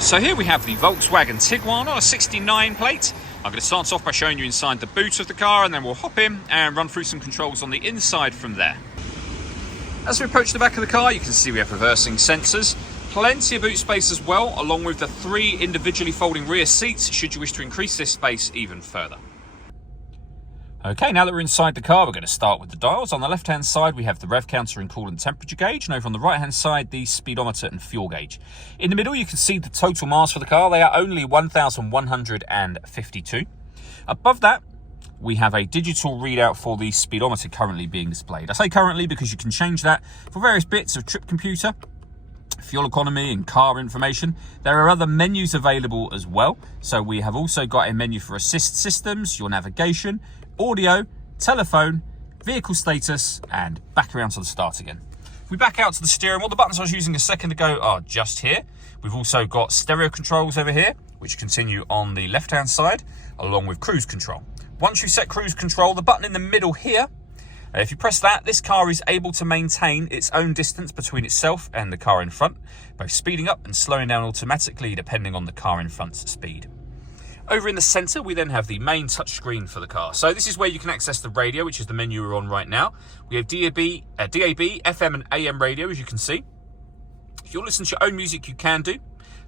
So here we have the Volkswagen Tiguan on a 69 plate. I'm going to start off by showing you inside the boot of the car, and then we'll hop in and run through some controls on the inside from there. As we approach the back of the car, you can see we have reversing sensors, plenty of boot space as well, along with the 3 individually folding rear seats should you wish to increase this space even further. Okay, now that we're inside the car, we're going to start with the dials. On the left-hand side, we have the rev counter and coolant temperature gauge, and over on the right-hand side, the speedometer and fuel gauge. In the middle, you can see the total miles for the car. They are only 1,152. Above that, we have a digital readout for the speedometer currently being displayed. I say currently because you can change that for various bits of trip computer, fuel economy and car information. There are other menus available as well. So we have also got a menu for assist systems, your navigation, audio, telephone, vehicle status, and back around to the start again. If we back out to the steering wheel, the buttons I was using a second ago are just here. We've also got stereo controls over here, which continue on the left-hand side, along with cruise control. Once you set cruise control, the button in the middle here, if you press that, this car is able to maintain its own distance between itself and the car in front, both speeding up and slowing down automatically depending on the car in front's speed. Over in the centre, we then have the main touchscreen for the car. So this is where you can access the radio, which is the menu we're on right now. We have DAB, FM and AM radio, as you can see. If you'll listen to your own music, you can do.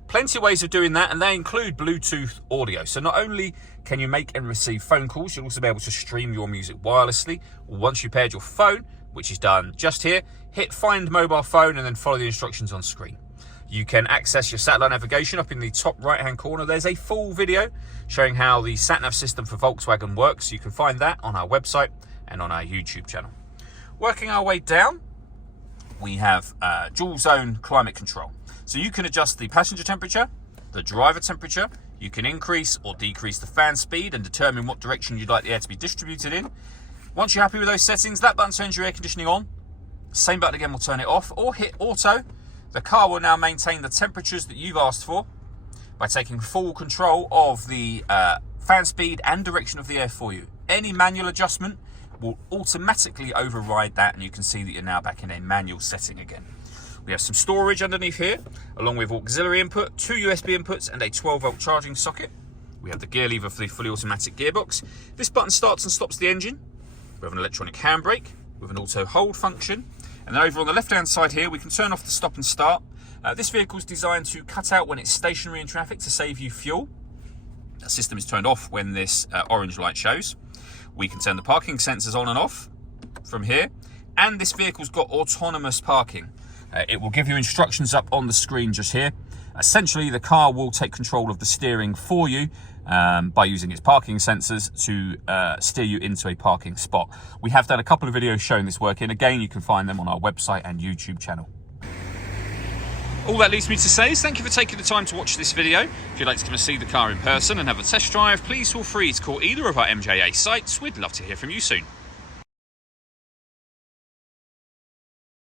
Plenty of ways of doing that, and they include Bluetooth audio. So not only can you make and receive phone calls, you'll also be able to stream your music wirelessly. Once you've paired your phone, which is done just here, hit Find Mobile Phone and then follow the instructions on screen. You can access your satellite navigation up in the top right-hand corner. There's a full video showing how the sat-nav system for Volkswagen works. You can find that on our website and on our YouTube channel. Working our way down, we have dual zone climate control. So you can adjust the passenger temperature, the driver temperature. You can increase or decrease the fan speed and determine what direction you'd like the air to be distributed in. Once you're happy with those settings, that button turns your air conditioning on. Same button again will turn it off, or hit auto. The car will now maintain the temperatures that you've asked for by taking full control of the fan speed and direction of the air for you. Any manual adjustment will automatically override that, and you can see that you're now back in a manual setting again. We have some storage underneath here, along with auxiliary input, 2 USB inputs, and a 12-volt charging socket. We have the gear lever for the fully automatic gearbox. This button starts and stops the engine. We have an electronic handbrake with an auto hold function. And then over on the left-hand side here, we can turn off the stop and start. This vehicle is designed to cut out when it's stationary in traffic to save you fuel. The system is turned off when this orange light shows. We can turn the parking sensors on and off from here. And this vehicle's got autonomous parking. It will give you instructions up on the screen just here. Essentially, the car will take control of the steering for you by using its parking sensors to steer you into a parking spot. We have done a couple of videos showing this working. Again, you can find them on our website and YouTube channel. All that leaves me to say is thank you for taking the time to watch this video. If you'd like to come and see the car in person and have a test drive, please feel free to call either of our MJA sites. We'd love to hear from you soon.